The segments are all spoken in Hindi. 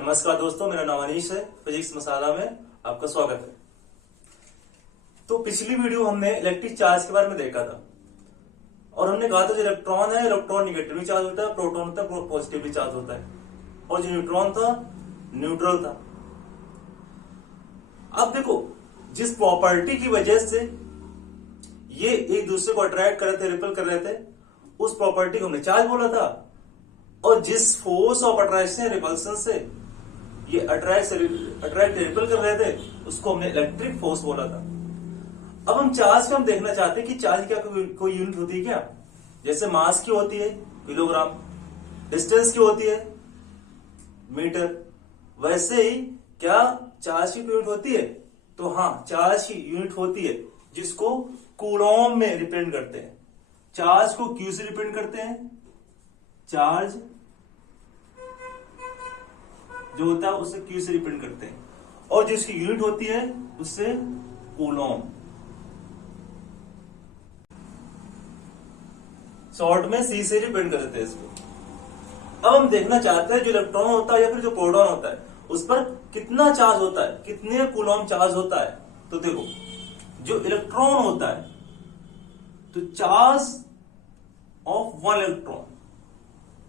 नमस्कार दोस्तों, मेरा नाम अनीश है। फिजिक्स मसाला में आपका स्वागत है। तो पिछली वीडियो हमने इलेक्ट्रिक चार्ज के बारे में देखा था और हमने कहा था जो इलेक्ट्रॉन है, इलेक्ट्रॉन निगेटिवली चार्ज होता है, प्रोटॉन होता है पॉजिटिवली चार्ज होता है, और जो न्यूट्रॉन था न्यूट्रल था। अब देखो, जिस प्रॉपर्टी की वजह से ये एक दूसरे को अट्रैक्ट कर रहे थे, रिपेल कर रहे थे, उस प्रॉपर्टी को हमने चार्ज बोला था। और जिस फोर्स ऑफ अट्रैक्शन रिपल्सन से ये अट्रैक्ट रिपेल कर रहे थे, उसको हमने इलेक्ट्रिक फोर्स बोला था। अब हम चार्ज को देखना चाहते हैं कि चार्ज क्या कोई यूनिट होती है क्या? जैसे मास की होती है किलोग्राम, डिस्टेंस की होती है मीटर, वैसे ही क्या चार्ज की यूनिट होती है? तो हाँ, चार्ज की यूनिट होती है जिसको कूलॉम में रिप्रेजेंट करते हैं। चार्ज को क्यू से रिप्रेजेंट करते हैं, चार्ज जो होता है उसे क्यू से रिप्रेजेंट करते हैं, और जो इसकी यूनिट होती है उससे कूलॉम, शॉर्ट में सी से रिप्रेजेंट कर देते हैं इसको। अब हम देखना चाहते हैं जो इलेक्ट्रॉन होता है या फिर जो प्रोटॉन होता है उस पर कितना चार्ज होता है, कितने कूलॉम चार्ज होता है। तो देखो, जो इलेक्ट्रॉन होता है तो चार्ज ऑफ वन इलेक्ट्रॉन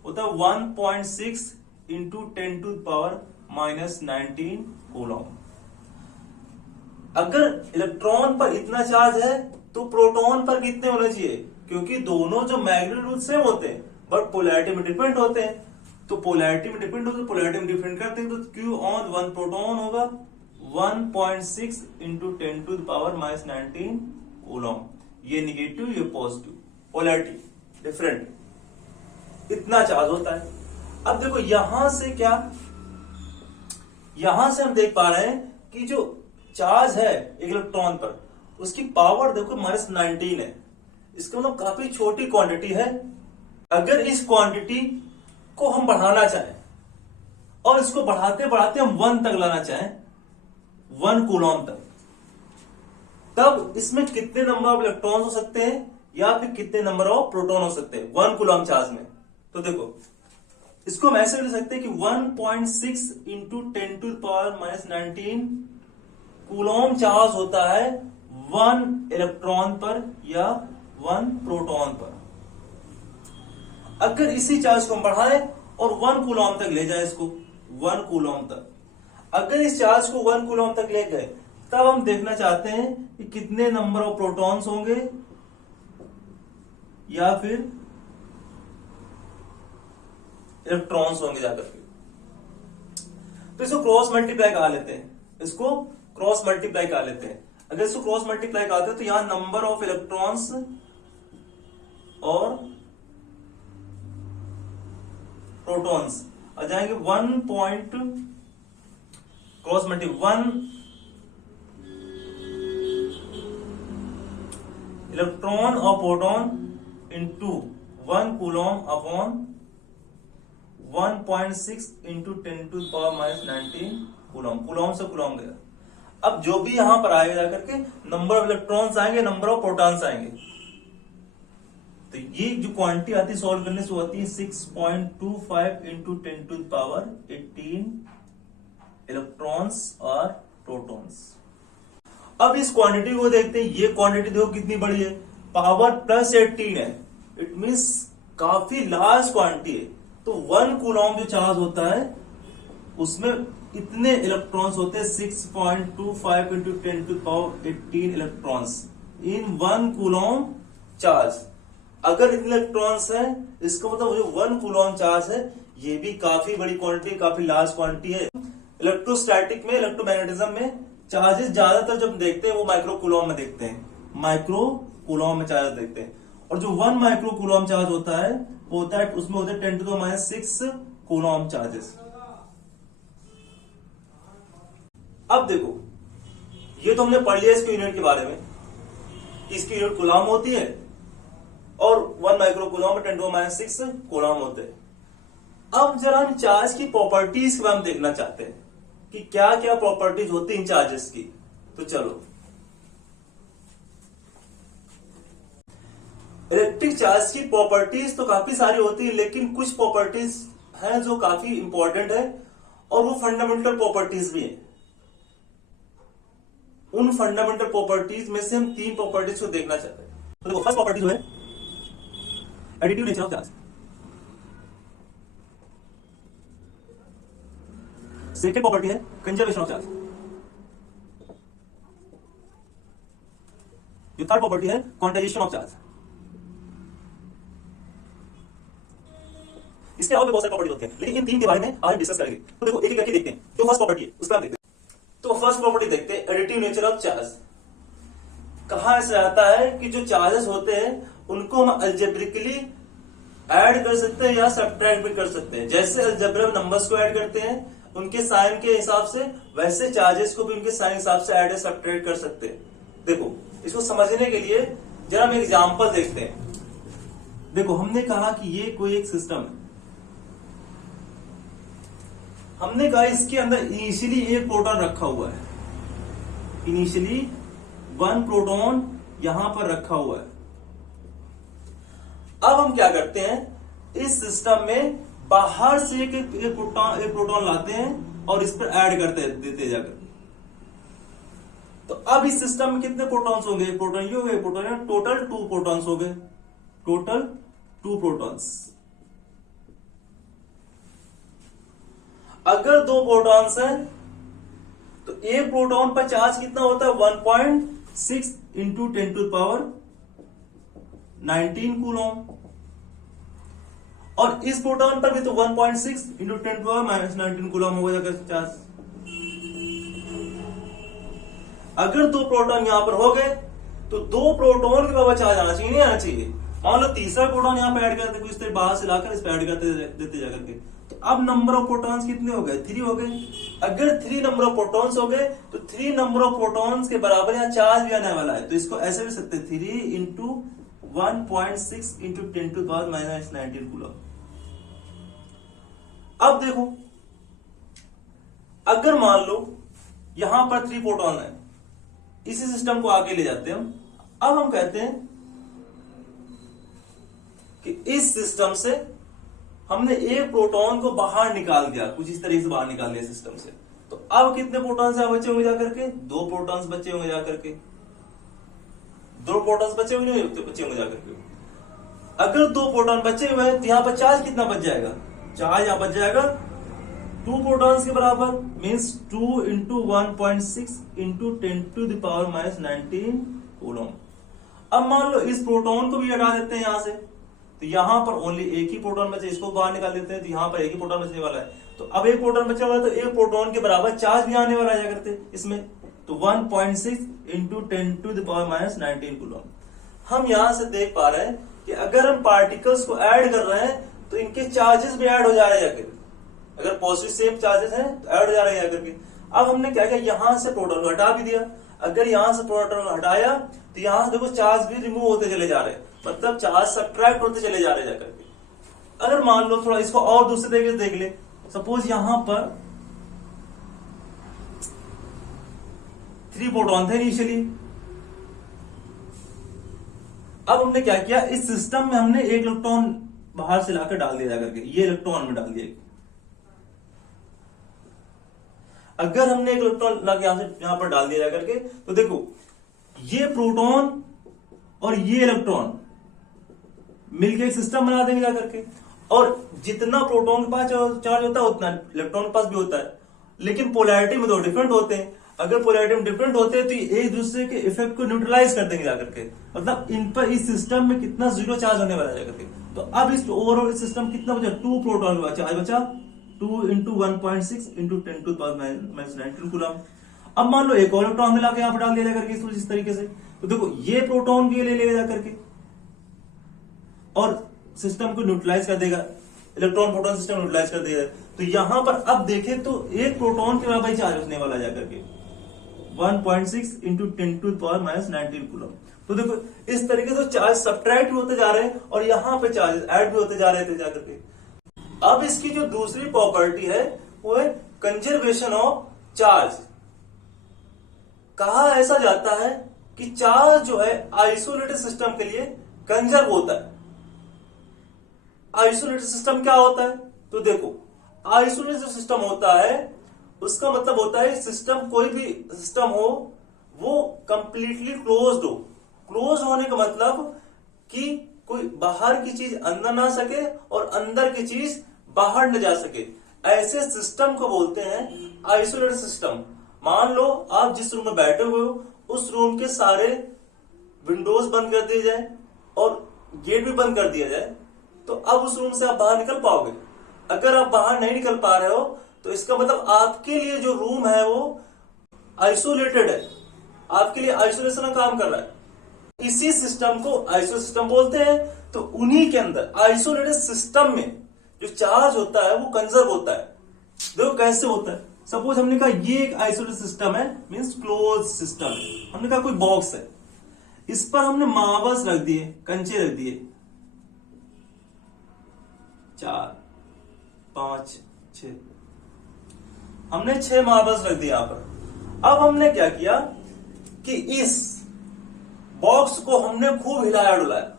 होता है 1.6 इंटू 10⁻⁻19 कूलॉम। अगर इलेक्ट्रॉन पर इतना चार्ज है तो प्रोटॉन पर कितने होने चाहिए? क्योंकि दोनों जो मैग्नीट्यूड सेम होते हैं बट पोलैरिटी में डिफरेंट होते हैं, तो पोलैरिटी में डिफरेंट होते, पोलैरिटी में डिफरेंट करते हैं तो Q ऑन वन प्रोटॉन होगा 1.6 इंटू 10⁻⁻19 कूलॉम। ये निगेटिव, ये पॉजिटिव, पोलैरिटी डिफरेंट, इतना चार्ज होता है। अब देखो यहां से क्या, यहां से हम देख पा रहे हैं कि जो चार्ज है एक इलेक्ट्रॉन पर उसकी पावर देखो -19 है। इसका मतलब काफी छोटी क्वांटिटी है। अगर इस क्वांटिटी को हम बढ़ाना चाहें और इसको बढ़ाते बढ़ाते हम 1 तक लाना चाहें, 1 कूलॉम तक, तब इसमें कितने नंबर ऑफ इलेक्ट्रॉन हो सकते हैं या फिर कितने नंबर ऑफ प्रोटॉन हो सकते हैं 1 कूलॉम चार्ज में? तो देखो, इसको हम ऐसे लिख सकते हैं कि 1.6 इंटू 10⁻⁻19 कूलॉम चार्ज होता है 1 इलेक्ट्रॉन पर या 1 प्रोटॉन पर। अगर इसी चार्ज को हम बढ़ाएं और 1 कूलॉम तक ले जाए, इसको 1 कूलॉम तक, अगर इस चार्ज को 1 कूलॉम तक ले गए, तब हम देखना चाहते हैं कि कितने नंबर ऑफ प्रोटॉन्स होंगे या फिर इलेक्ट्रॉन्स होंगे जाकर के। तो इसको क्रॉस मल्टीप्लाई कहा लेते हैं, इसको क्रॉस मल्टीप्लाई कहा लेते हैं। अगर इसको क्रॉस मल्टीप्लाई कहते हैं तो यहां नंबर ऑफ इलेक्ट्रॉन्स और प्रोटॉन्स आ जाएंगे 1 पॉइंट क्रॉस मल्टी 1 इलेक्ट्रॉन और proton into 1 Coulomb upon 1.6 into 10⁻⁻19 Coulomb. Coulomb से कूलॉम गया। अब जो भी यहां पर आएगा जाकर के नंबर ऑफ इलेक्ट्रॉन्स आएंगे, नंबर ऑफ प्रोटॉन्स आएंगे। तो ये जो क्वांटिटी आती है सॉल्व करने से होती है 6.25 इंटू 10⁻18 इलेक्ट्रॉन्स और प्रोटॉन्स। अब इस क्वांटिटी को देखते हैं। ये क्वांटिटी देखो कितनी बड़ी है, पावर +18 है। इट मीन्स काफी लार्ज क्वांटिटी है। तो 1 कूलॉम जो चार्ज होता है उसमें इतने इलेक्ट्रॉन्स होते हैं 6.25 into 10⁻18 electrons in 1 Coulomb charge. अगर इतने इलेक्ट्रॉन्स हैं, इसका मतलब जो 1 कूलॉम चार्ज है ये भी काफी बड़ी क्वांटिटी, काफी लार्ज क्वांटिटी है। इलेक्ट्रोस्टैटिक में, इलेक्ट्रोमैग्नेटिज्म में चार्जेस ज्यादातर जब देखते हैं वो माइक्रो कूलॉम में देखते हैं, माइक्रो कूलॉम में चार्ज देखते हैं। और जो 1 माइक्रो कूलॉम चार्ज होता है वो होता है, उसमें होते हैं 10⁻6 कूलॉम चार्जेस। अब देखो, ये तो हमने पढ़ लिया इसकी यूनिट के बारे में, इसकी यूनिट कूलॉम होती है और 1 माइक्रो कूलॉम में 10⁻6 कूलॉम होते हैं। अब जरा हम चार्ज की प्रॉपर्टीज के बारे में देखना चाहते हैं कि क्या क्या प्रॉपर्टीज होती हैं इन चार्जेस की। तो चलो, इलेक्ट्रिक चार्ज की प्रॉपर्टीज तो काफी सारी होती है, लेकिन कुछ प्रॉपर्टीज हैं जो काफी इंपॉर्टेंट है और वो फंडामेंटल प्रॉपर्टीज भी हैं। उन फंडामेंटल प्रॉपर्टीज में से हम 3 प्रॉपर्टीज को देखना चाहते हैं। तो देखो, फर्स्ट प्रॉपर्टी जो है additive nature of charge, second property है कंजर्वेशन ऑफ चार्ज, जो थर्ड प्रॉपर्टी है क्वांटाइजेशन ऑफ चार्ज। इसके अलावा भी बहुत सारी प्रॉपर्टी होती है, लेकिन इन 3 के बारे में आज डिस्कस करेंगे। तो देखो एक एक करके देखते हैं। जो फर्स्ट प्रॉपर्टी है उसका देखते हैं। तो फर्स्ट प्रॉपर्टी देखते हैं एडिटिव नेचर ऑफ चार्ज। कहां से आता है कि जो चार्जेस होते हैं उनको हम अलजेब्रिकली ऐड कर सकते हैं या सब्ट्रैक्ट भी कर सकते हैं। जैसे अलजेब्रा में नंबर्स को ऐड करते हैं उनके साइन के हिसाब से, वैसे चार्जेस को भी उनके साइन के हिसाब से ऐड या सब्ट्रैक्ट कर सकते हैं। देखो, इसको समझने के लिए जरा हम एग्जांपल देखते हैं। देखो, हमने कहा कि ये कोई एक सिस्टम है। हमने कहा इसके अंदर इनिशियली एक प्रोटॉन रखा हुआ है, इनिशियली 1 प्रोटॉन यहां पर रखा हुआ है। अब हम क्या करते हैं, इस सिस्टम में बाहर से एक प्रोटॉन लाते हैं और इस पर ऐड करते देते जाकर। तो अब इस सिस्टम में कितने प्रोटॉन्स होंगे? एक प्रोटॉन ये हो गए, प्रोटॉन टोटल 2 प्रोटॉन्स हो गए, टोटल 2 प्रोटॉन्स। अगर 2 प्रोटॉन्स हैं तो एक प्रोटॉन पर चार्ज कितना होता है? 1.6 इंटू 10 टू पावर 19 कूलम। और इस प्रोटॉन पर भी तो 1.6 इंटू 10 टू पावर -19 कूलम हो जाएगा चार्ज। अगर 2 प्रोटॉन यहां पर हो गए तो 2 प्रोटॉन के बराबर चार्ज आना चाहिए, नहीं आना चाहिए? मान लो तीसरा प्रोटॉन यहां पर ऐड करते, कुछ देर बाहर से लाकर इस पर ऐड करते देते जाकर के, तो अब नंबर ऑफ प्रोटॉन्स कितने हो गए? 3 हो गए। अगर 3 नंबर ऑफ प्रोटॉन्स हो गए तो 3 नंबर ऑफ प्रोटॉन्स के बराबर यहां चार्ज भी आने वाला है। तो इसको ऐसे भी सकते 3 into 1.6 into 10 to power -19 coulomb. अब देखो, अगर मान लो यहां पर 3 प्रोटॉन है, इसी सिस्टम को आगे ले जाते हैं हम। अब हम कहते हैं कि इस सिस्टम से हमने एक प्रोटॉन को बाहर निकाल दिया, कुछ इस तरीके से बाहर निकाल दिया सिस्टम से। तो अब कितने प्रोटॉन्स यहां बचे होंगे जाकर के? 2 प्रोटॉन्स बचे होंगे जाकर के, 2 प्रोटॉन्स बचे होंगे जाकर के। अगर 2 प्रोटॉन बचे हुए हैं तो यहां पर चार्ज कितना बच जाएगा? चार्ज यहां बच जाएगा 2 प्रोटॉन्स के बराबर, means 2 into 1.6 into 10 to the power -19 coulomb. अब मान लो इस प्रोटॉन को भी हटा देते हैं यहां से, तो यहां पर ओनली एक ही प्रोटॉन बचे, इसको बाहर निकाल देते हैं तो यहां पर एक ही प्रोटॉन बचने वाला है। तो अब एक प्रोटॉन बचा हुआ है तो एक प्रोटॉन के बराबर चार्ज भी आने वाला है करते इसमें, तो 1.6 into 10 to the power -19 coulomb. हम यहां से देख पा रहे हैं कि अगर हम पार्टिकल्स को ऐड कर रहे हैं तो इनके चार्जेस भी ऐड हो जा रहे हैं जाकर। अगर पॉजिटिव सेम चार्जेस हैं तो ऐड हो जा रहे हैं जाकर के। अब हमने क्या किया, यहां से प्रोटॉन को हटा भी दिया। अगर यहां से प्रोटॉन को हटाया तो यहां से देखो चार्ज भी रिमूव होते चले जा रहे हैं, मतलब चार्ज सब्ट्रैक्ट होते चले जा रहे हैं जाकर के। अगर मान लो थोड़ा इसको और दूसरे तरीके से देख ले, सपोज यहां पर 3 प्रोटॉन थे इनिशियली। अब हमने क्या किया, इस सिस्टम में हमने एक इलेक्ट्रॉन बाहर से लाकर डाल दिया जाकर के, ये इलेक्ट्रॉन में डाल दिया। अगर हमने एक इलेक्ट्रॉन लाकर यहां पर डाल दिया जाकर के, तो देखो ये प्रोटॉन और ये इलेक्ट्रॉन मिलकर एक सिस्टम बना देंगे जाकर के। और जितना प्रोटॉन के पास चार्ज होता है उतना इलेक्ट्रॉन के पास भी होता है, लेकिन पोलैरिटी में तो डिफरेंट होते हैं। अगर पोलैरिटी में डिफरेंट होते हैं तो एक दूसरे के इफेक्ट को न्यूट्रलाइज कर देंगे जाकर के, मतलब इन पर इस सिस्टम में कितना 0 चार्ज होने वाला है जाकर के। तो अब इस ओवरऑल सिस्टम कितना बचा? 2 प्रोटॉन का चार्ज बचा, 2 into 1.6 into 10 to power -19 coulomb. अब मान लो एक और इलेक्ट्रॉन मिला के यहां पर डाल दिया जाकर के इस तरीके से, तो देखो ये प्रोटॉन भी ले लेगा जाकर के और सिस्टम को न्यूट्रलाइज कर देगा, इलेक्ट्रॉन प्रोटॉन सिस्टम न्यूट्रलाइज कर देगा। तो यहां पर अब देखें तो एक प्रोटॉन के बराबर चार्ज होने वाला जाकर के 1.6 इंटू 10 टू पावर -19 कूलम। तो देखो इस तरीके से चार्ज सब्ट्रैक्ट होते जा रहे हैं और यहां पे चार्जेस ऐड भी होते जा रहे थे जाकर के। अब इसकी जो दूसरी प्रॉपर्टी है वो है कंजर्वेशन ऑफ चार्ज। कहा ऐसा जाता है कि चार्ज जो है आइसोलेटेड सिस्टम के लिए कंजर्व होता है। आइसोलेटेड सिस्टम क्या होता है? तो देखो आइसोलेटेड सिस्टम होता है उसका मतलब होता है सिस्टम, कोई भी सिस्टम हो वो कंप्लीटली क्लोज्ड हो। क्लोज होने का मतलब कि कोई बाहर की चीज अंदर ना सके और अंदर की चीज बाहर न जा सके, ऐसे सिस्टम को बोलते हैं आइसोलेटेड सिस्टम। मान लो आप जिस रूम में बैठे हुए हो उस रूम के सारे विंडोज बंद कर दिए जाए और गेट भी बंद कर दिया जाए, तो अब उस रूम से आप बाहर निकल पाओगे? अगर आप बाहर नहीं निकल पा रहे हो तो इसका मतलब आपके लिए जो रूम है वो आइसोलेटेड है, आपके लिए आइसोलेशन का काम कर रहा है। इसी सिस्टम को आइसोलेटेड सिस्टम बोलते हैं। तो उन्हीं के अंदर आइसोलेटेड सिस्टम में जो चार्ज होता है वो कंजर्व होता है। देखो कैसे होता है। सपोज हमने कहा ये एक आइसोलेटेड सिस्टम है, मींस क्लोज सिस्टम। हमने कहा कोई बॉक्स है, इस पर हमने मार्बल्स रख दिए, कंचे रख दिए, 4 5 6, हमने 6 मार्बल्स रख दिए यहां पर। अब हमने क्या किया कि इस बॉक्स को हमने खूब हिलाया डुलाया,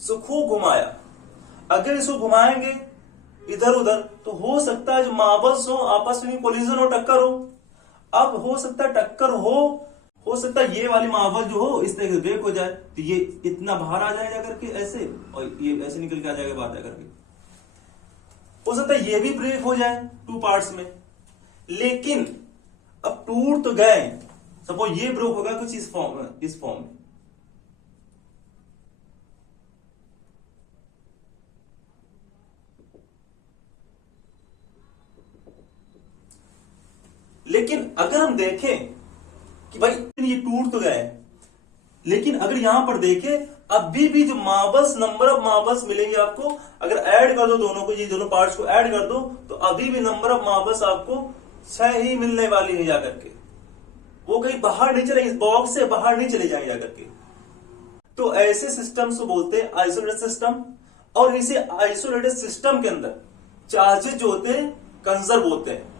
सो खूब घुमाया। अगर इसको घुमाएंगे इधर उधर तो हो सकता है जो मार्बल्स हो आपस में कोलिजन हो, टक्कर हो। अब हो सकता है टक्कर हो सकता है ये वाली मार्बल जो हो इस तरह से ब्रेक हो जाए, तो ये इतना बाहर आ जाएगा करके ऐसे, और ये ऐसे निकल के आ जाएगा बाहर करके। हो सकता है ये भी ब्रेक हो जाए 2 पार्ट्स में, लेकिन अब टूट तो गए। सपोज ये ब्रेक होगा कुछ इस फॉर्म में, लेकिन अगर हम देखें कि भाई ये टूट तो गए, लेकिन अगर यहां पर देखें अभी भी जो मार्बल्स, नंबर ऑफ मार्बल्स मिलेंगे आपको, अगर ऐड कर दो दोनों को, ये दोनों पार्ट्स को ऐड कर दो तो अभी भी नंबर ऑफ मार्बल्स आपको 6 ही मिलने वाली है जाकर के। वो कहीं बाहर नहीं चले, इस बॉक्स से बाहर नहीं चले जाएंगे जाकर के। तो ऐसे सिस्टम्स को बोलते हैं आइसोलेटेड सिस्टम। और इसे आइसोलेटेड सिस्टम के अंदर चार्जेस जो होते हैं कंजर्व होते हैं।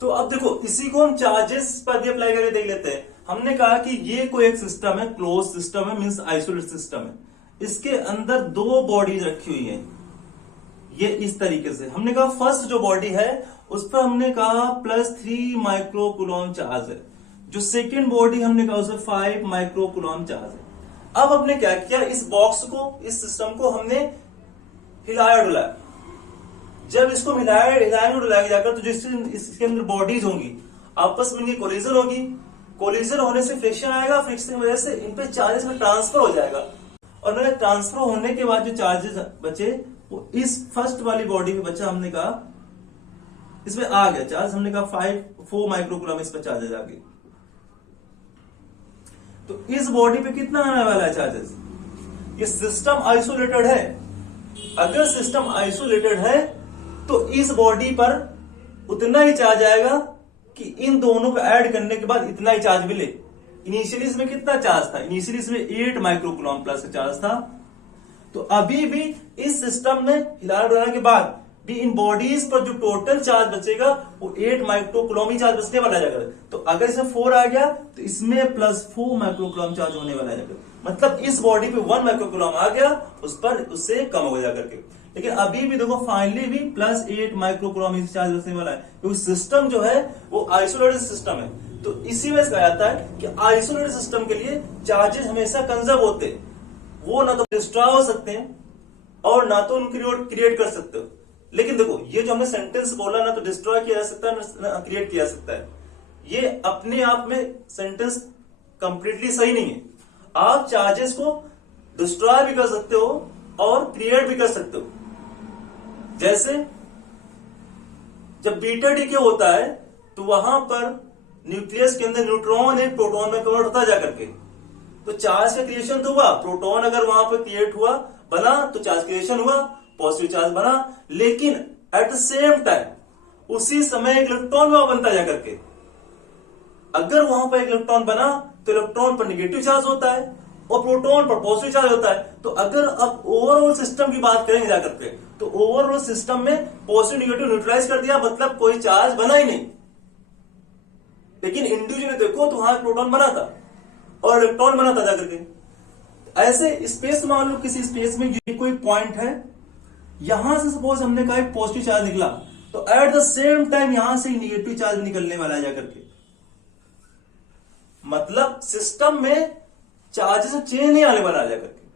तो अब देखो इसी को हम चार्जेस पर भी अप्लाई करके देख लेते हैं। हमने कहा कि ये कोई एक सिस्टम है, क्लोज सिस्टम है, मींस आइसोलेटेड सिस्टम है। इसके अंदर 2 बॉडीज रखी हुई हैं, ये इस तरीके से। हमने कहा फर्स्ट जो बॉडी है उस पर हमने कहा +3 माइक्रो कूलॉम चार्ज है, जो सेकेंड बॉडी हमने कहा उसमें 5 माइक्रो कूलॉम चार्ज है। अब हमने क्या किया, इस बॉक्स को, इस सिस्टम को हमने हिलाया डुलाया। जब इसको हिलाएंगे डुलाएंगे जाकर तो जो इसके अंदर बॉडीज होंगी आपस में कोलिजन होगी, कोलिजन होने से फ्रिक्शन आएगा, फ्रिक्शन की वजह से इन पे चार्जेस में ट्रांसफर हो जाएगा। और ट्रांसफर होने के बाद जो चार्जेस बचे वो इस फर्स्ट वाली बॉडी में बचा। हमने कहा इसमें आ गया चार्ज, हमने कहा 4 माइक्रोकूलम इस पर चार्जेस आ गए। तो इस बॉडी पे कितना आने वाला है चार्जेस? ये सिस्टम आइसोलेटेड है। अगर सिस्टम आइसोलेटेड है तो इस बॉडी पर उतना ही चार्ज आएगा कि इन दोनों को ऐड करने के बाद इतना ही चार्ज मिले। इनिशियली इसमें कितना चार्ज था? इनिशियली इसमें 8 माइक्रोकूलम प्लस चार्ज था। तो अभी भी इस सिस्टम में हिलाने के बाद भी इन बॉडीज पर जो टोटल चार्ज बचेगा वो 8 माइक्रोकूलम ही चार्ज बचने वाला जाएगा। तो अगर इसमें 4 आ गया तो इसमें +4 माइक्रोकूलम चार्ज होने वाला जाएगा। मतलब इस बॉडी पे 1 माइक्रोकूलम आ गया, उस पर उससे कम हो जाकर के। लेकिन अभी भी देखो फाइनली भी +8 माइक्रोकूलम चार्ज बचने वाला है, क्योंकि सिस्टम जो है वो आइसोलेटेड सिस्टम है। तो इसी वजह से कहा जाता है कि आइसोलेटेड सिस्टम के लिए चार्जेस हमेशा कंजर्व होते हैं। वो ना तो डिस्ट्रॉय हो सकते हैं और ना तो उनको क्रिएट कर सकते हो। लेकिन देखो ये जो हमने सेंटेंस बोला, ना तो डिस्ट्रॉय किया जा सकता है ना क्रिएट किया जा सकता है, ये अपने आप में सेंटेंस कंप्लीटली सही नहीं है। आप चार्जेस को डिस्ट्रॉय भी कर सकते हो और क्रिएट भी कर सकते हो। जैसे जब बीटा डीके होता है तो वहां पर न्यूक्लियस के अंदर न्यूट्रॉन एक प्रोटॉन में कन्वर्ट होता है जाकर के, तो चार्ज का क्रिएशन तो हुआ। प्रोटॉन अगर वहां पर क्रिएट हुआ, बना, तो चार्ज क्रिएशन हुआ, पॉजिटिव चार्ज बना। लेकिन एट द सेम टाइम उसी समय एक इलेक्ट्रॉन वहां बनता जाकर के। अगर वहां पर एक इलेक्ट्रॉन बना तो इलेक्ट्रॉन पर नेगेटिव चार्ज होता है और प्रोटॉन पर पॉजिटिव चार्ज होता है। तो अगर आप ओवरऑल सिस्टम की बात करेंगे जाकर के, तो ओवरऑल सिस्टम में पॉजिटिव नेगेटिव न्यूट्रलाइज कर दिया, मतलब कोई चार्ज बना ही नहीं। लेकिन इंडिविजुअली देखो तो वहां प्रोटॉन बना था और इलेक्ट्रॉन बना था जाकर के। ऐसे स्पेस, मान लो किसी स्पेस में ये कोई पॉइंट है, यहां से सपोज हमने कहा एक पॉजिटिव चार्ज निकला, तो एट द सेम टाइम यहां से निगेटिव चार्ज निकलने वाला है जाकर के। मतलब सिस्टम में चार्जेस चेंज नहीं आने वाला है जाकर के,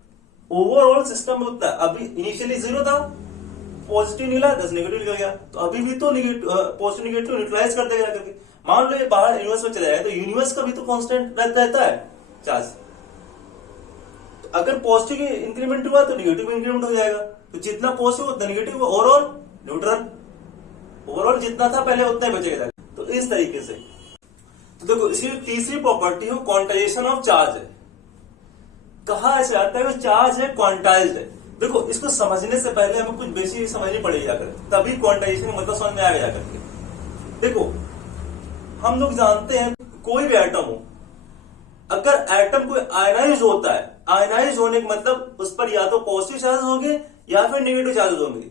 ओवरऑल सिस्टम में उतना। अभी इनिशियली 0 था, पॉजिटिव निकला 10 नेगेटिव निकल गया, तो अभी भी तो पॉजिटिव नेगेटिव न्यूट्रलाइज कर देगा जाकर के। मान लो ये बाहर यूनिवर्स में चला जाए, तो यूनिवर्स का भी तो कांस्टेंट रहता है चार्ज। तो अगर पॉजिटिव इंक्रीमेंट हुआ तो निगेटिव इंक्रीमेंट हो जाएगा, तो जितना पॉजिटिव उतना निगेटिव, ओवरऑल न्यूट्रल। ओवरऑल जितना था पहले उतना ही बचेगा। तो इस तरीके से तो देखो, इसकी तीसरी प्रॉपर्टी है क्वांटाइजेशन ऑफ चार्ज है। कहा ऐसे आता है चार्ज है क्वांटाइज्ड है। देखो, इसको समझने से पहले हमें कुछ बेसिक समझनी पड़ेगी जाकर, तभी क्वांटाइजेशन मतलब समझ में आएगा जाकर के। देखो, हम लोग जानते हैं कोई भी एटम हो, अगर एटम कोई आयनाइज होता है, आयनाइज होने का मतलब उस पर या तो पॉजिटिव चार्ज होंगे या फिर नेगेटिव चार्ज होंगे।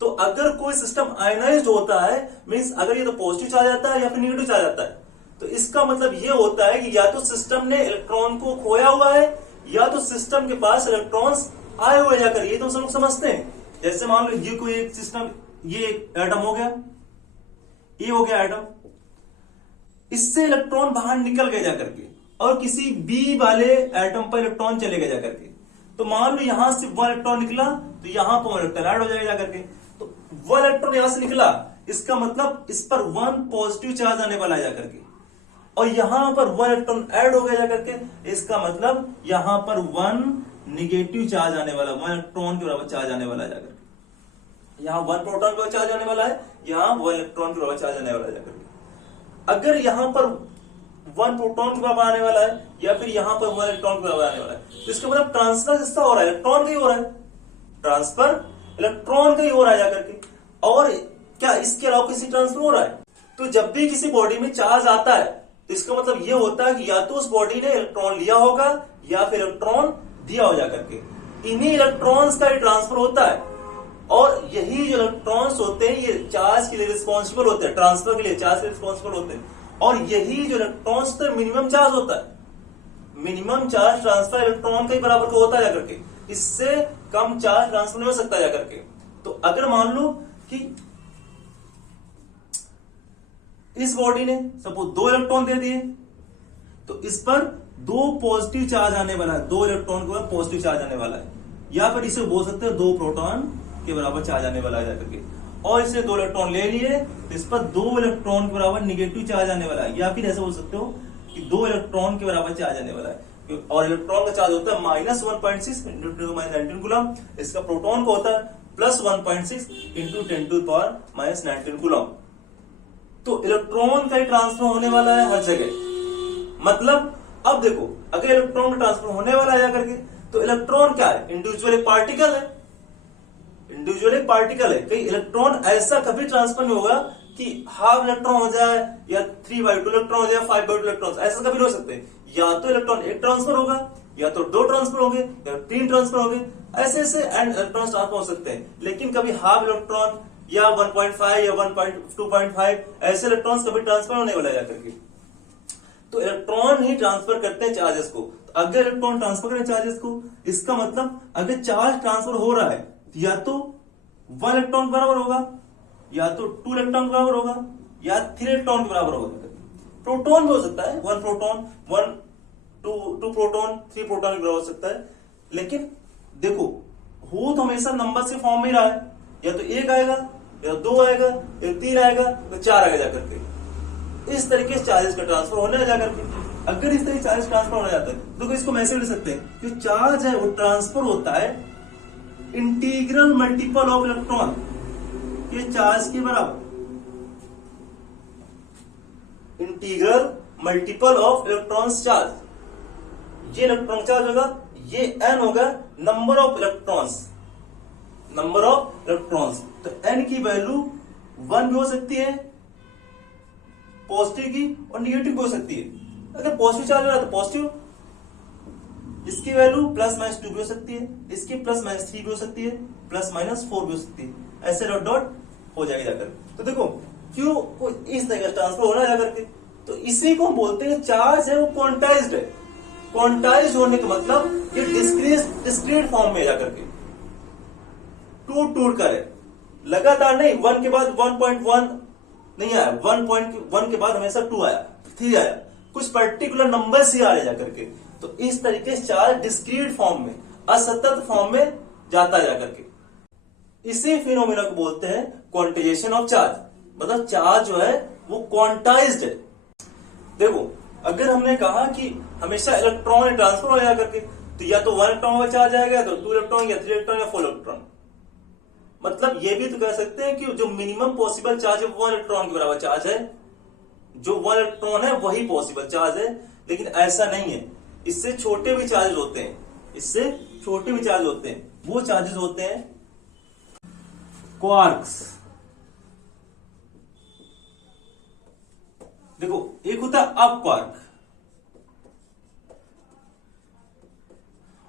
तो अगर कोई सिस्टम आयनाइज होता है, मींस अगर ये तो पॉजिटिव चार्ज आता है या फिर नेगेटिव चार्ज आता है, तो इसका मतलब ये होता है कि या तो सिस्टम ने इलेक्ट्रॉन को खोया हुआ है या तो सिस्टम के पास इलेक्ट्रॉन्स आए हुए जाकर। ये तो सब लोग समझते हैं। जैसे मान लो ये कोई एक सिस्टम, ये एटम हो गया, ये हो गया एटम, इससे इलेक्ट्रॉन बाहर निकल गए जाकर के और किसी बी वाले एटम पर इलेक्ट्रॉन चले गए जाकर के। तो मान लो यहां से 1 इलेक्ट्रॉन निकला, तो यहां पर इलेक्ट्रॉन ऐड हो जाएगा जाकर के। तो 1 इलेक्ट्रॉन यहां से निकला, इसका मतलब इस पर 1 पॉजिटिव चार्ज आने वाला है जाकर के, और यहां पर 1 इलेक्ट्रॉन ऐड हो गया जाकर के, इसका मतलब यहां पर 1 निगेटिव चार्ज आने वाला, 1 इलेक्ट्रॉन के बराबर चार्ज आने वाला है जाकर के। यहां 1 प्रोटॉन के बराबर चार्ज आने वाला है, यहां 1 इलेक्ट्रॉन के बराबर चार्ज आने वाला है जाकर के। अगर यहां पर 1 प्रोटॉन के बराबर आने वाला है या फिर यहां पर 1 इलेक्ट्रॉन के बराबर आने वाला है, तो इसका मतलब ट्रांसफर किसका हो रहा है? इलेक्ट्रॉन का ही हो रहा है। ट्रांसफर इलेक्ट्रॉन का ही हो रहा है जाकर के। और क्या इसके अलावा किसी ट्रांसफर हो रहा है? तो जब भी किसी बॉडी में चार्ज आता है, तो इसका मतलब यह होता है कि या तो उस बॉडी ने इलेक्ट्रॉन लिया होगा या फिर इलेक्ट्रॉन दिया हो जाकर के। इन्हीं इलेक्ट्रॉन्स का ही ट्रांसफर होता है, और यही जो इलेक्ट्रॉन्स होते हैं ये चार्ज के लिए रिस्पॉन्सिबल होते हैं, ट्रांसफर के लिए चार्ज के रिस्पॉन्सिबल होते हैं। और यही जो इलेक्ट्रॉन्स होते हैं मिनिमम चार्ज होता है, मिनिमम चार्ज ट्रांसफर इलेक्ट्रॉन का ही बराबर का होता है जाकर के। इससे कम चार्ज ट्रांसफर नहीं हो सकता जाकर के। तो अगर मान लो कि इस बॉडी ने सपोज 2 इलेक्ट्रॉन दे दिए, तो इस पर 2 पॉजिटिव चार्ज आने वाला है, 2 इलेक्ट्रॉन के बाद पॉजिटिव चार्ज आने वाला है, या फिर इसे बोल सकते हैं 2 प्रोटॉन के बराबर चार्ज आने वाला है जाकर के। और इसने 2 इलेक्ट्रॉन ले लिए, तो इस पर 2 इलेक्ट्रॉन के बराबर निगेटिव चार्ज आने वाला है, या फिर ऐसे बोल सकते हो कि 2 इलेक्ट्रॉन के बराबर चार्ज आने वाला है। और इलेक्ट्रॉन का चार्ज होता है -1.6 × 10⁻19 कूलम, इसका प्रोटॉन का होता है +1.6 × 10⁻19 कूलम। तो इलेक्ट्रॉन का ही ट्रांसफर होने वाला है हर जगह। मतलब अब देखो, अगर इलेक्ट्रॉन का ट्रांसफर होने वाला है जाकर के, तो इलेक्ट्रॉन क्या है? इंडिविजुअल एक पार्टिकल है, इंडिविजुअल एक पार्टिकल है। कहीं इलेक्ट्रॉन ऐसा कभी ट्रांसफर नहीं होगा कि हाफ इलेक्ट्रॉन हो जाए या 3/2 इलेक्ट्रॉन हो जाए, 5/2 इलेक्ट्रॉन, ऐसा कभी नहीं हो सकते। या तो इलेक्ट्रॉन एक ट्रांसफर होगा, या तो 2 ट्रांसफर होंगे, या 3 ट्रांसफर होंगे, ऐसे ऐसे एंड इलेक्ट्रॉन ट्रांसफर हो सकते हैं। लेकिन कभी हाफ इलेक्ट्रॉन या 1.5 या 2.5 ऐसे इलेक्ट्रॉन्स कभी ट्रांसफर होने वाला है जाकर के। तो इलेक्ट्रॉन ही ट्रांसफर करते हैं चार्जेस को। तो अगर इलेक्ट्रॉन ट्रांसफर करें चार्जेस को, इसका मतलब अगर चार्ज ट्रांसफर हो रहा है, या तो 1 इलेक्ट्रॉन के बराबर होगा, या तो 2 इलेक्ट्रॉन के बराबर होगा, या 3 इलेक्ट्रॉन के बराबर होगा। प्रोटॉन भी हो सकता है, 1 प्रोटॉन 2 प्रोटॉन 3 प्रोटॉन के बराबर हो सकता है। लेकिन देखो, हो तो हमेशा नंबर से फॉर्म में रहा है, या तो 1 आएगा, या 2 आएगा, या 3 आएगा, तो 4 आएगा जाकर के। इस तरीके से चार्जेस का ट्रांसफर होने जाकर के। अगर इस तरीके चार्ज ट्रांसफर होने जाता है, तो इसको मैसेज लिख सकते हैं कि चार्ज है वो ट्रांसफर होता है इंटीग्रल मल्टीपल ऑफ इलेक्ट्रॉन के चार्ज के बराबर। Integral multiple of electrons charge, ये इलेक्ट्रॉन चार्ज होगा, ये n होगा number of electrons, number of electrons. तो n की वैल्यू 1 भी हो सकती है पॉजिटिव की, और निगेटिव भी हो सकती है। अगर पॉजिटिव चार्ज हो रहा है तो पॉजिटिव, इसकी वैल्यू +-2 भी हो सकती है, इसकी +-3 भी हो सकती है, +-4 भी हो सकती है, ऐसे डॉट डॉट हो जाएगा जाकर। तो देखो क्यों इस तरह का ट्रांसफर हो रहा है जाकर के, तो इसी को हम बोलते हैं चार्ज है वो क्वांटाइज्ड है। क्वांटाइज्ड होने का मतलब ये डिस्क्रीट फॉर्म में जाकर के टूट टूट कर है, लगातार नहीं, 1 के बाद 1.1 नहीं आया, 1.1 के बाद हमेशा 2 आया, 3 आया, कुछ पर्टिकुलर नंबर से आ रहे जाकर के। तो इस तरीके से चार्ज डिस्क्रीट फॉर्म में, असतत फॉर्म में जाता जाकर के। इसी फिनोमेना को बोलते हैं क्वांटाइजेशन ऑफ चार्ज, मतलब चार्ज जो है वो क्वांटाइज्ड है। देखो अगर हमने कहा कि हमेशा इलेक्ट्रॉन ट्रांसफर हो जाकर के, तो या तो 1 इलेक्ट्रॉन का चार्ज आएगा, तो 2 इलेक्ट्रॉन या 3 इलेक्ट्रॉन या 4 इलेक्ट्रॉन। मतलब ये भी तो कह सकते हैं कि जो मिनिमम पॉसिबल चार्ज है 1 इलेक्ट्रॉन के बराबर चार्ज है, जो 1 इलेक्ट्रॉन है वही पॉसिबल चार्ज है। लेकिन ऐसा नहीं है, इससे छोटे भी चार्ज होते हैं, इससे छोटे भी चार्ज होते हैं, वो चार्जेस होते हैं क्वार्क्स। देखो एक होता है अप क्वार्क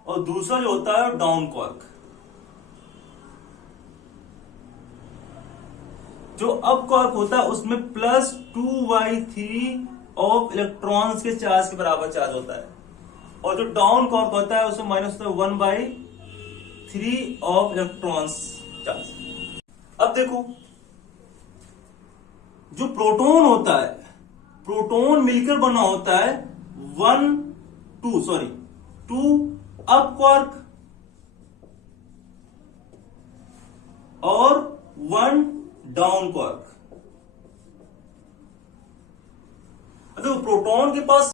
और दूसरा जो होता है डाउन क्वार्क। जो अप क्वार्क होता है उसमें +2/3 ऑफ इलेक्ट्रॉन्स के चार्ज के बराबर चार्ज होता है, और जो डाउन क्वार्क होता है उसमें माइनस होता है 1/3 ऑफ इलेक्ट्रॉन्स चार्ज। अब देखो जो प्रोटॉन होता है, प्रोटॉन मिलकर बना होता है 2 अप क्वार्क और 1 डाउन क्वार्क। देखो प्रोटॉन के पास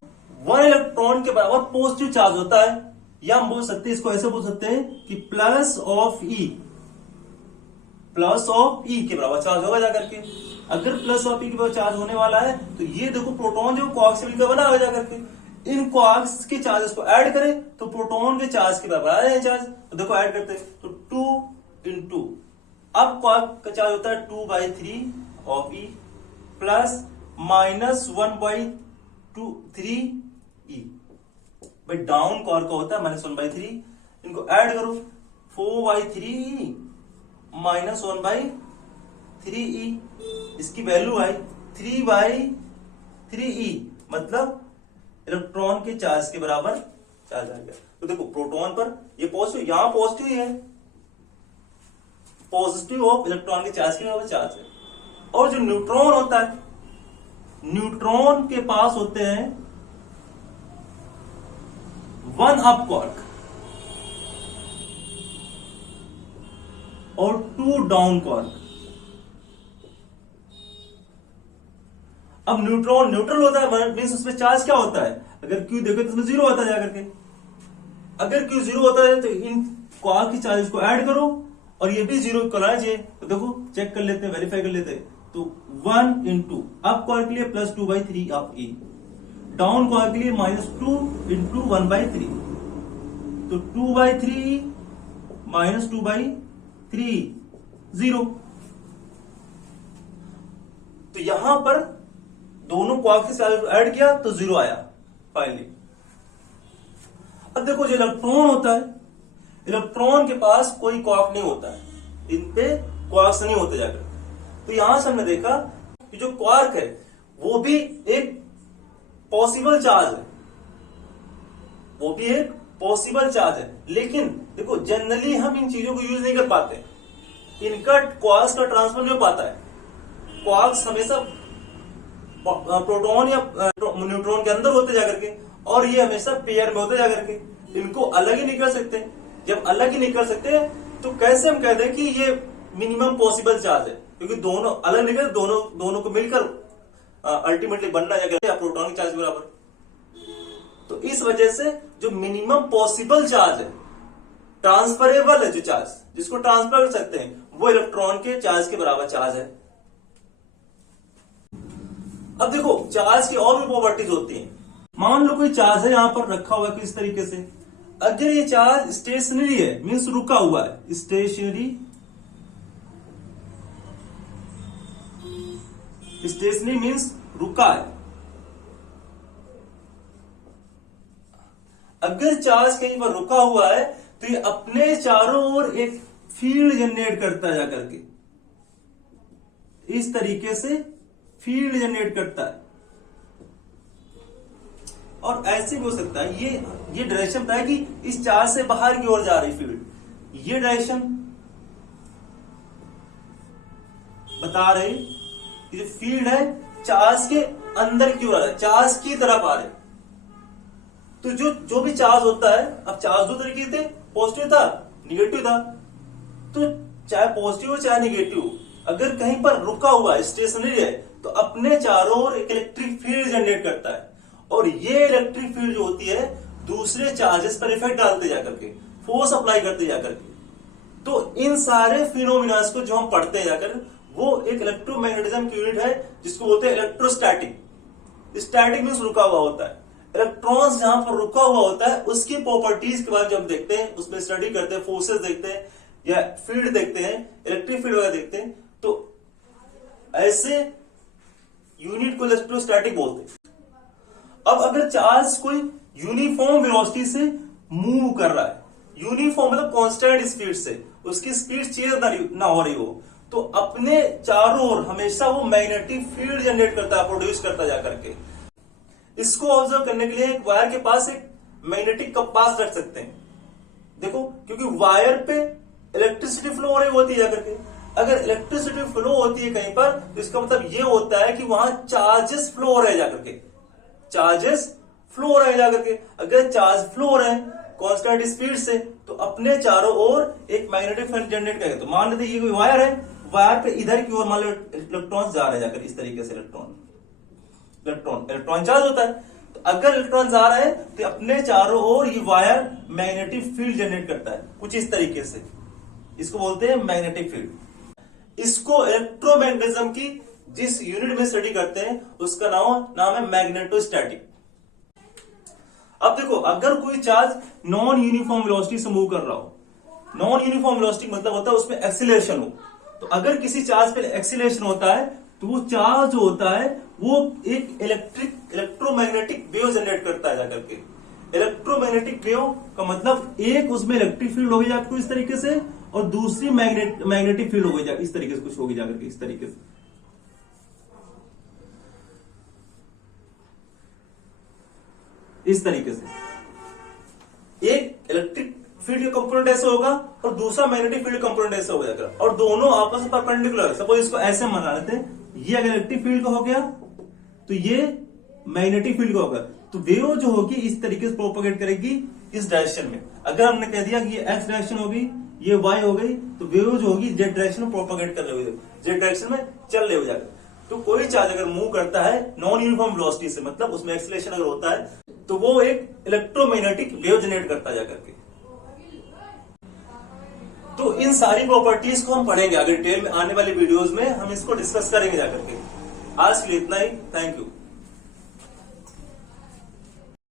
1 इलेक्ट्रॉन के बराबर पॉजिटिव चार्ज होता है, या हम बोल सकते हैं, इसको ऐसे बोल सकते हैं कि प्लस ऑफ ई के बराबर चार्ज होगा जाकर के। अगर प्लस ऑफ ई के बराबर चार्ज होने वाला है तो ये देखो प्रोटॉन जो क्वार्क से मिलकर बना हुआ जाकर के, इन क्वार्क्स के चार्जेस को ऐड करें तो प्रोटॉन के चार्ज के बराबर आ जाए चार्ज। तो देखो ऐड करते हैं तो 2 × अब क्वार्क का चार्ज होता है 2/3 ऑफ ई प्लस -1/3 ई। भाई डाउन क्वार्क का होता है -1/3, इनको ऐड करो 4/3 ई -1/3 ई, इसकी वैल्यू आई 3/3 ई, मतलब इलेक्ट्रॉन के चार्ज के बराबर चार्ज आ गया। तो देखो प्रोटॉन पर ये पॉजिटिव, यहां पॉजिटिव ही है, पॉजिटिव ऑफ इलेक्ट्रॉन के चार्ज के बराबर चार्ज है। और जो न्यूट्रॉन होता है, न्यूट्रॉन के पास होते हैं 1 अप क्वार्क और 2 डाउन क्वार्क। अब न्यूट्रॉन न्यूट्रल होता है, मींस उसमें चार्ज क्या होता है, अगर Q देखो तो उसमें 0 होता है जाकर के। अगर Q 0 होता है तो इन क्वार्क की चार्जेस को ऐड करो और ये भी 0 करना चाहिए। तो देखो चेक कर लेते हैं, वेरीफाई कर लेते हैं। तो 1 × अप क्वार्क के लिए +2/3 ऑफ ई, डाउन क्वार्क के लिए -2 × 1/3, तो 2/3 -2/3 0। तो यहां पर दोनों क्वार्क के चार्ज ऐड किया तो 0 आया फाइनली। अब देखो जो इलेक्ट्रॉन होता है, इलेक्ट्रॉन के पास कोई क्वार्क नहीं होता है, इन पे क्वार्क्स नहीं होते जाकर। तो यहां से हमने देखा कि जो क्वार्क है वो भी एक पॉसिबल चार्ज है, वो भी एक पॉसिबल चार्ज है। लेकिन देखो जनरली हम इन चीजों को यूज नहीं कर पाते, इनका क्वार्क्स का ट्रांसफर नहीं हो पाता है। क्वार्क्स हमेशा प्रोटॉन या न्यूट्रॉन के अंदर होते जाकर के, और ये हमेशा पेयर में होते जाकर के, इनको अलग ही नहीं कर सकते। जब अलग ही नहीं कर सकते तो कैसे हम कहते हैं कि ये मिनिमम पॉसिबल चार्ज है, क्योंकि दोनों अलग निकल, दोनों को मिलकर अल्टीमेटली बनना जाएगा प्रोटॉन के चार्ज बराबर। तो इस वजह से जो मिनिमम पॉसिबल चार्ज है, ट्रांसफरेबल है जो चार्ज, जिसको ट्रांसफर कर सकते हैं, वो इलेक्ट्रॉन के चार्ज के बराबर चार्ज है। अब देखो चार्ज की और भी प्रॉपर्टीज होती हैं। मान लो कोई चार्ज है यहां पर रखा हुआ है किस तरीके से, अगर ये चार्ज स्टेशनरी है, मीन्स रुका हुआ है, स्टेशनरी मीन्स रुका है। अगर चार्ज कहीं पर रुका हुआ है तो ये अपने चारों ओर एक फील्ड जनरेट करता है जाकर के, इस तरीके से फील्ड जनरेट करता है। और ऐसे भी हो सकता है, ये डायरेक्शन बताया कि इस चार्ज से बाहर की ओर जा रही फील्ड, ये डायरेक्शन बता रहे कि जो फील्ड है चार्ज के अंदर की ओर आ रहा है, चार्ज की तरफ आ रहे। तो जो भी चार्ज होता है, अब चार्ज दो तरीके थे, पॉजिटिव था, निगेटिव था। तो चाहे पॉजिटिव हो चाहे निगेटिव, अगर कहीं पर रुका हुआ है, स्टेशनरी है, तो अपने चारों ओर एक इलेक्ट्रिक फील्ड जनरेट करता है, और ये इलेक्ट्रिक फील्ड जो होती है दूसरे चार्जेस पर इफेक्ट डालते जाकर के, फोर्स अप्लाई करते जाकर के। तो इन सारे फिनोमिनास को जो हम पढ़ते हैं जाकर, वो एक इलेक्ट्रोमैग्नेटिज्म की यूनिट है जिसको बोलते हैं इलेक्ट्रोस्टैटिक। स्टैटिक मींस रुका हुआ होता है। इलेक्ट्रॉन्स जहां पर रुका हुआ होता है उसकी प्रॉपर्टीज के बारे में जब देखते हैं, उसमें स्टडी करते हैं, फोर्सेस देखते हैं या फील्ड देखते हैं, इलेक्ट्रिक फील्ड वगैरह देखते हैं, तो ऐसे यूनिट को इलेक्ट्रोस्टैटिक बोलते हैं। अब अगर चार्ज कोई यूनिफॉर्म वेलोसिटी से मूव कर रहा है, यूनिफॉर्म मतलब कांस्टेंट स्पीड से, उसकी स्पीड चेंज ना हो रही हो, तो अपने चारों ओर हमेशा वो मैग्नेटिक फील्ड जनरेट करता है, प्रोड्यूस करता जाकर के। इसको ऑब्जर्व करने के लिए एक वायर के पास एक मैग्नेटिक कंपास रख सकते हैं। देखो, क्योंकि वायर पे इलेक्ट्रिसिटी फ्लो हो रही होती है जाकर के। अगर इलेक्ट्रिसिटी फ्लो होती है कहीं पर, तो इसका मतलब ये होता है कि वहां चार्जेस फ्लो हो रहे जाकर के, चार्जेस फ्लो हो रहे जाकर के। अगर चार्ज फ्लो हो रहे हैं कांस्टेंट स्पीड से, तो अपने चारों ओर एक मैग्नेटिक फील्ड जनरेट करेगा। तो मान लेते ये कोई वायर है, वायर पे इधर की ओर मान लो इलेक्ट्रॉन जा रहे हैं जाकर, इस तरीके से इलेक्ट्रॉन चार्ज होता है। तो अगर इलेक्ट्रॉन जा रहे हैं तो अपने चारों ओर ये वायर मैग्नेटिक फील्ड जनरेट करता है कुछ इस तरीके से। इसको बोलते हैं मैग्नेटिक फील्ड। इसको इलेक्ट्रोमैग्नेटिज्म की जिस यूनिट में स्टडी करते हैं उसका नाम है मैग्नेटोस्टैटिक। अब देखो, अगर कोई चार्ज नॉन यूनिफॉर्म वेलोसिटी से मूव कर रहा हो, नॉन यूनिफॉर्म वेलोसिटी मतलब होता है उसमें एक्सीलरेशन हो। तो अगर किसी चार्ज पे एक्सीलरेशन होता है तो वो चार्ज जो होता है वो एक इलेक्ट्रोमैग्नेटिक वेव जनरेट करता है जाकर के। इलेक्ट्रोमैग्नेटिक वेव का मतलब एक उसमें इलेक्ट्रिक फील्ड होगी जाकर इस तरीके से, और दूसरी मैग्नेटिक फील्ड होगी इस तरीके से, कुछ होगी जाकर के इस तरीके से, इस तरीके से। एक इलेक्ट्रिक फील्ड का कंपोनेंट ऐसे होगा और दूसरा मैग्नेटिक फील्ड कंपोनेंट ऐसे हो जाएगा, और दोनों आपस में परपेंडिकुलर है। सपोज इसको ऐसे मान लेते हैं, ये अगर इलेक्ट्रिक फील्ड का हो गया तो ये मैग्नेटिक फील्ड का होगा, तो वेव जो होगी इस तरीके से प्रोपोगेट करेगी इस डायरेक्शन में। अगर हमने कह दिया कि ये एक्स डायरेक्शन होगी, ये वाई हो गई, तो वेव जो होगी जेड डायरेक्शन में प्रोपोगेट कर रही होगी, जेड डायरेक्शन में चल रही हो जाएगा। तो कोई चार्ज अगर मूव करता है नॉन यूनिफॉर्म वेलोसिटी से, मतलब उसमें एक्सीलरेशन अगर होता है, तो वो एक इलेक्ट्रोमैग्नेटिक वेव जनरेट करता जाकर के। तो इन सारी प्रॉपर्टीज को हम पढ़ेंगे आगे डिटेल में, आने वाली वीडियोस में हम इसको डिस्कस करेंगे जाकर के। आज के लिए इतना ही, थैंक यू।